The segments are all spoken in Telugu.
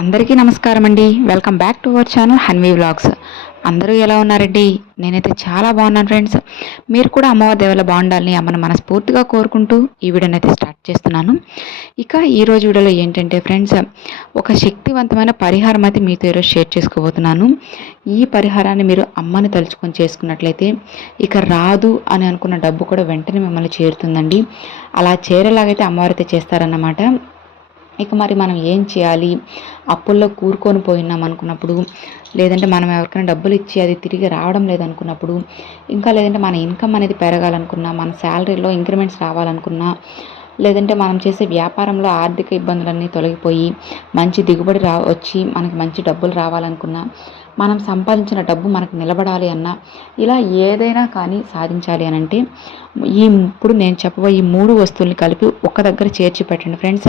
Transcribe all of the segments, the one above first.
అందరికీ నమస్కారం అండి welcome back to our channel Hanvi vlogs అందరూ ఎలా ఉన్నారండి? నేనైతే చాలా బాగున్నాను ఫ్రెండ్స్ మీరు కూడా అమ్మవారి దేవల బాగుండాలని అమ్మను మనస్ఫూర్తిగా కోరుకుంటూ ఈ వీడియోని అయితే స్టార్ట్ చేస్తున్నాను. ఇక ఈరోజు వీడియోలో ఏంటంటే ఫ్రెండ్స్ ఒక శక్తివంతమైన పరిహారం అయితే మీతో ఈరోజు షేర్ చేసుకోబోతున్నాను. ఈ పరిహారాన్ని మీరు అమ్మని తలుచుకొని చేసుకున్నట్లయితే ఇక రాదు అని అనుకున్న డబ్బు కూడా వెంటనే మిమ్మల్ని చేరుతుందండి. అలా చేరేలాగైతే అయితే చేస్తారన్నమాట. ఇక మరి మనం ఏం చేయాలి? అప్పుల్లో కూరుకొని పోయినాం అనుకున్నప్పుడు లేదంటే మనం ఎవరికైనా డబ్బులు ఇచ్చి అది తిరిగి రావడం లేదనుకున్నప్పుడు ఇంకా లేదంటే మన ఇన్కమ్ అనేది పెరగాలనుకున్నా మన శాలరీలో ఇంక్రిమెంట్స్ రావాలనుకున్నా లేదంటే మనం చేసే వ్యాపారంలో ఆర్థిక ఇబ్బందులన్నీ తొలగిపోయి మంచి దిగుబడి రా వచ్చి మనకి మంచి డబ్బులు రావాలనుకున్నా మనం సంపాదించిన డబ్బు మనకు నిలబడాలి అన్నా ఇలా ఏదైనా కానీ సాధించాలి అని అంటే ఈ ఇప్పుడు నేను చెప్పబోయే ఈ మూడు వస్తువుల్ని కలిపి ఒక దగ్గర చేర్చి పెట్టండి ఫ్రెండ్స్.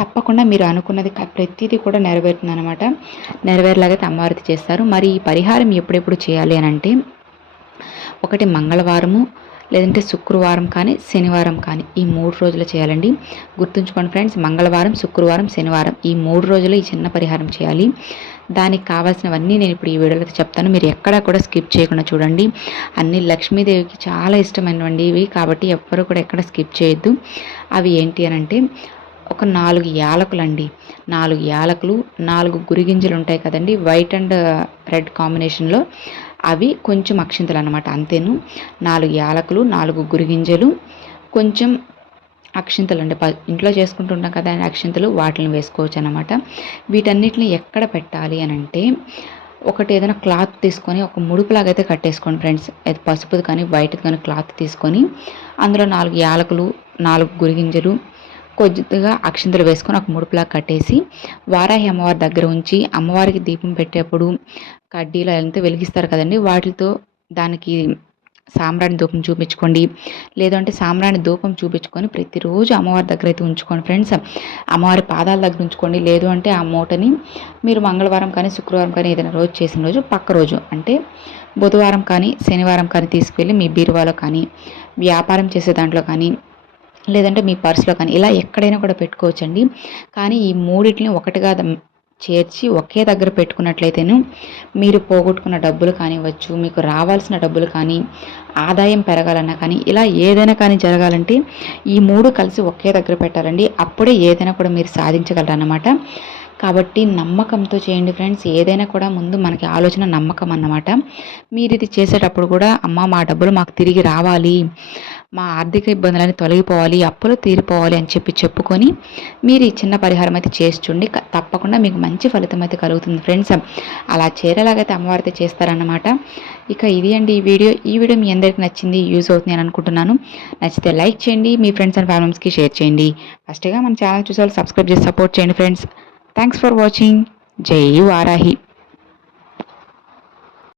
తప్పకుండా మీరు అనుకున్నది ప్రతిదీ కూడా నెరవేరుతుంది అనమాట నెరవేరేలాగైతే అమ్మవారిది చేస్తారు. మరి ఈ పరిహారం ఎప్పుడెప్పుడు చేయాలి అని అంటే ఒకటి మంగళవారము లేదంటే శుక్రవారం కానీ శనివారం కానీ ఈ మూడు రోజులు చేయాలండి. గుర్తుంచుకోండి ఫ్రెండ్స్ మంగళవారం శుక్రవారం శనివారం ఈ మూడు రోజులు ఈ చిన్న పరిహారం చేయాలి. దానికి కావాల్సినవన్నీ నేను ఇప్పుడు ఈ వీడియోలో చెప్తాను. మీరు ఎక్కడా కూడా స్కిప్ చేయకుండా చూడండి. అన్ని లక్ష్మీదేవికి చాలా ఇష్టమైనవండి ఇవి. కాబట్టి ఎవ్వరు కూడా ఎక్కడ స్కిప్ చేయొద్దు. అవి ఏంటి అని అంటే ఒక నాలుగు యాలకులు అండి నాలుగు యాలకులు నాలుగు గురిగింజలు ఉంటాయి కదండి వైట్ అండ్ రెడ్ కాంబినేషన్లో అవి కొంచెం అక్షింతలు అనమాట అంతేను. నాలుగు యాలకులు నాలుగు గురిగింజలు కొంచెం అక్షింతలు అండి ఇంట్లో చేసుకుంటుంటాం కదా అక్షింతలు వాటిని వేసుకోవచ్చు అనమాట వీటన్నిటిని ఎక్కడ పెట్టాలి అని అంటే ఒకటి ఏదైనా క్లాత్ తీసుకొని ఒక ముడుపులాగా అయితే కట్టేసుకోండి ఫ్రెండ్స్. అది పసుపుది కానీ వైట్ కానీ క్లాత్ తీసుకొని అందులో నాలుగు యాలకులు నాలుగు గురిగింజలు కొద్దిగా అక్షింతలు వేసుకొని ఒక ముడుపులా కట్టేసి వారాహి అమ్మవారి దగ్గర ఉంచి అమ్మవారికి దీపం పెట్టేప్పుడు కడ్డీలు అంతా వెలిగిస్తారు కదండి. వాటితో దానికి సాంబ్రాణి ధూపం చూపించుకోండి. లేదంటే సాంబ్రాణి ధూపం చూపించుకొని ప్రతిరోజు అమ్మవారి దగ్గర అయితే ఉంచుకోండి ఫ్రెండ్స్. అమ్మవారి పాదాల దగ్గర ఉంచుకోండి. లేదు అంటే ఆ మూటని మీరు మంగళవారం కానీ శుక్రవారం కానీ ఏదైనా రోజు చేసిన రోజు పక్క రోజు అంటే బుధవారం కానీ శనివారం కానీ తీసుకువెళ్ళి మీ బీరువాలో కానీ వ్యాపారం చేసే దాంట్లో కానీ లేదంటే మీ పర్స్లో కానీ ఇలా ఎక్కడైనా కూడా పెట్టుకోవచ్చండి. కానీ ఈ మూడింటిని ఒకటిగా చేర్చి ఒకే దగ్గర పెట్టుకున్నట్లయితేను మీరు పోగొట్టుకున్న డబ్బులు కానివ్వచ్చు మీకు రావాల్సిన డబ్బులు కానీ ఆదాయం పెరగాలన్నా కానీ ఇలా ఏదైనా కానీ జరగాలంటే ఈ మూడు కలిసి ఒకే దగ్గర పెట్టాలండి. అప్పుడే ఏదైనా కూడా మీరు సాధించగలరన్నమాట. కాబట్టి నమ్మకంతో చేయండి ఫ్రెండ్స్. ఏదైనా కూడా ముందు మనకి ఆలోచన నమ్మకం అన్నమాట. మీరు ఇది చేసేటప్పుడు కూడా అమ్మ మా డబ్బులు మాకు తిరిగి రావాలి. మా ఆర్థిక ఇబ్బందులని తొలగిపోవాలి అప్పులు తీరిపోవాలి అని చెప్పి చెప్పుకొని మీరు ఈ చిన్న పరిహారం అయితే చేసి చూడండి తప్పకుండా మీకు మంచి ఫలితం అయితే కలుగుతుంది ఫ్రెండ్స్. అలా చేరేలాగైతే అమ్మవారితో చేస్తారన్నమాట. ఇక ఇది అండి ఈ వీడియో. ఈ వీడియో మీ అందరికీ నచ్చింది యూజ్ అవుతుంది అని అనుకుంటున్నాను. నచ్చితే లైక్ చేయండి మీ ఫ్రెండ్స్ అండ్ ఫ్యామిలీస్కి షేర్ చేయండి. ఫస్ట్గా మన ఛానల్ చూసే సబ్స్క్రైబ్ చేసి సపోర్ట్ చేయండి ఫ్రెండ్స్. Thanks for watching. జై వారాహి